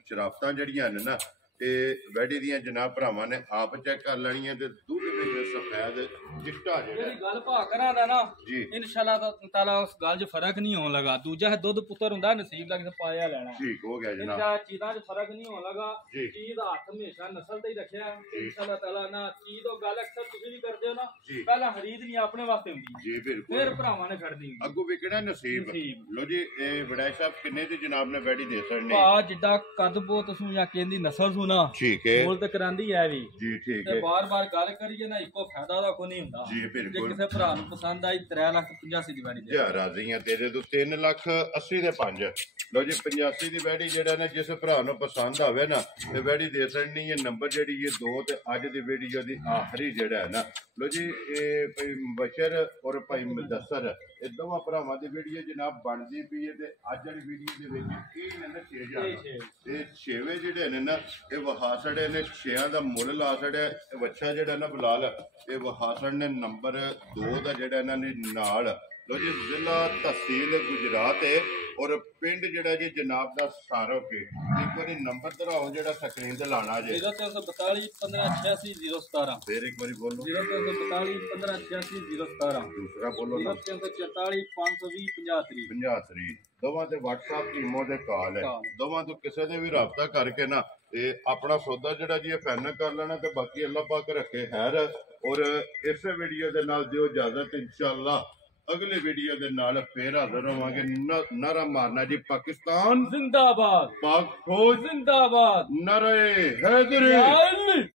ਸ਼ਰਾਫਤਾਂ ਜਿਹੜੀਆਂ ਨੇ ਨਾ ਇਹ ਵੈੜੀ ਦੀਆਂ ਜਨਾਬ ਭਰਾਵਾਂ ਨੇ ਆਪ ਚੈੱਕ ਕਰ ਲੈਣੀਆਂ ਤੇ ਦੁੱਧ ਵਿੱਚ ਸਫੈਦ ਚਿੱਟਾ ਜਿਹੜਾ ਜਿਹੜੀ ਗੱਲ ਭਾ ਕਰਾਂ ਦਾ ਨਾ ਜੀ ਇਨਸ਼ਾਅੱਲਾ ਤਾਲਾ ਉਸ ਗੱਲ 'ਚ ਫਰਕ ਨਹੀਂ ਹੋਣ ਲੱਗਾ। ਦੂਜਾ ਹੈ ਦੁੱਧ ਪੁੱਤਰ ਹੁੰਦਾ ਨਸੀਬ ਲੱਗ ਪਾਇਆ ਲੈਣਾ। ਠੀਕ ਹੋ ਗਿਆ ਜਨਾਬ। ਇਹਨਾਂ ਚੀਜ਼ਾਂ 'ਚ ਫਰਕ ਨਹੀਂ ਹੋਣ ਲੱਗਾ। ਚੀਜ਼ ਦਾ ਹੱਥ ਹਮੇਸ਼ਾ ਨਸਲ ਤੇ ਹੀ ਰੱਖਿਆ ਇਨਸ਼ਾਅੱਲਾ ਤਾਲਾ ਨਾ। ਚੀਜ਼ ਉਹ ਗੱਲ ਅਕਸਰ ਤੁਸੀਂ ਵੀ ਕਰਦੇ ਹੋ ਨਾ, ਪਹਿਲਾਂ ਖਰੀਦ ਨਹੀਂ ਆਪਣੇ ਵਾਸਤੇ ਹੁੰਦੀ ਜੀ। ਬਿਲਕੁਲ ਫਿਰ ਭਰਾਵਾਂ ਨੇ ਖੜਦੀ ਹੁੰਦੀ ਅੱਗੋਂ ਵਿਕਣਾ ਨਸੀਬ। ਲੋ ਜੀ ਇਹ ਵਡਾਈ ਸਾਹਿਬ ਕਿੰਨੇ ਦੀ ਜਨਾਬ ਨੇ ਵੈੜੀ ਦੇ ਸਕਣੀ? ਭਾ ਜਿੱਡਾ ਕੱਦ ਬੋਤ ਸੂ ਜਾਂ ਕਹਿੰਦੀ ਨਸਲ ਸੂ ਨਾ ਠੀਕ ਹੈ ਮੁੱਲ ਤੇ ਕਰਾਂਦੀ ਹੈ ਵੀ ਜੀ। ਠੀਕ ਹੈ। ਤੇ ਬਾਰ-ਬਾਰ ਗੱਲ ਕਰੀਏ ਨਾ ਇੱਕੋ ਫਾਇਦਾ ਦਾ ਕੋਈ ਨਹੀਂ ਹੁੰਦਾ ਜੀ। ਬਿਲਕੁਲ। ਜੇ ਕਿਸੇ ਭਰਾ ਨੂੰ ਪਸੰਦ ਆਈ 3,85,000 ਦੀ ਵੈੜੀ ਦੇ ਰਾਜ਼ੀਆਂ ਤੇਰੇ ਤੋਂ 3,80,000 ਦੇ 5। ਲੋ ਜੀ 85 ਦੀ ਵੈੜੀ ਜਿਹੜਾ ਨਾ ਜਿਸ ਭਰਾ ਨੂੰ ਪਸੰਦ ਆਵੇ ਨਾ ਤੇ ਵੈੜੀ ਦੇ ਸਕਣੀ ਹੈ। ਨੰਬਰ ਜਿਹੜੀ ਇਹ 2 ਤੇ ਅੱਜ ਦੀ ਵੀਡੀਓ ਦੀ ਆਖਰੀ ਜਿਹੜਾ ਹੈ ਨਾ ਲੋ ਜੀ ਇਹ ਭਾਈ ਬਸ਼ਰ ਔਰ ਭਾਈ ਮੁਦੱਸਰ ਇਹ ਦੋਵਾਂ ਭਰਾਵਾਂ ਦੀ ਵੀਡੀਓ ਜਨਾਬ ਬਣਦੀ ਪਈ ਹੈ ਤੇ ਅੱਜ ਵਾਲੀ ਵੀਡੀਓ ਦੇ ਵਿੱਚ ਇਹ ਨੇ 6,000 ਤੇ 6ਵੇਂ ਜਿਹੜੇ ਨੇ ਨਾ ਇਹ ਵਹਾਸੜੇ ਨੇ 6 ਦਾ ਮੁੱਲ ਲਾ ਛੜਿਆ। ਇਹ ਬੱਚਾ ਜਿਹੜਾ ਨਾ ਬਲਾਲ ਇਹ ਵਹਾਸੜ ਨੇ ਨੰਬਰ 2 ਦਾ ਜਿਹੜਾ ਇਹਨਾਂ ਨੇ ਨਾਲ ਲੋ ਜੀ ਜ਼ਿਲ੍ਹਾ ਤਹਿਸੀਲ ਗੁਜਰਾਤ ਹੈ ਔਰ ਪਿੰਡ ਜਿਹੜਾ ਜੀ ਜਨਾਬ ਦਾ ਸਾਰੋਕ ਹੈ। ਇੱਕ ਵਾਰੀ ਨੰਬਰ ਦਰਾਓ ਜਿਹੜਾ ਸਕਰੀਨ ਤੇ ਲਾਣਾ ਜੇ 0342 1586 ਫਿਰ ਇੱਕ ਵਾਰੀ ਬੋਲੋ 0342 1586 ਦੂਸਰਾ ਬੋਲੋ 0344 520 50 ਦੋਵਾਂ ਤੇ WhatsApp ਈਮੋ ਦੇ ਕਾਲ ਹੈ। ਦੋਵਾਂ ਤੋਂ ਕਿਸੇ ਦੇ ਵੀ ਰਾਬਤਾ ਕਰਕੇ ਨਾ ਇਹ ਆਪਣਾ ਸੌਦਾ ਜਿਹੜਾ ਜੀ ਇਹ ਫਾਈਨਲ ਕਰ ਲੈਣਾ ਤੇ ਬਾਕੀ ਅੱਲਾਹ ਪਾਕ ਰੱਖੇ ਖੈਰ। ਔਰ ਇਸੇ ਵੀਡੀਓ ਦੇ ਨਾਲ ਦਿਓ ਇਜਾਜ਼ਤ। ਇਨਸ਼ਾਅੱਲਾ ਅਗਲੇ ਵੀਡੀਓ ਦੇ ਨਾਲ ਫੇਰ ਹਾਜ਼ਰ ਹੋਵਾਂਗੇ। ਨਾਰਾ ਮਾਰਨਾ ਜੀ ਪਾਕਿਸਤਾਨ ਜ਼ਿੰਦਾਬਾਦ, ਪਾਕ ਫੌਜ ਜ਼ਿੰਦਾਬਾਦ, ਨਾਰੇ ਹੈਦਰੀ।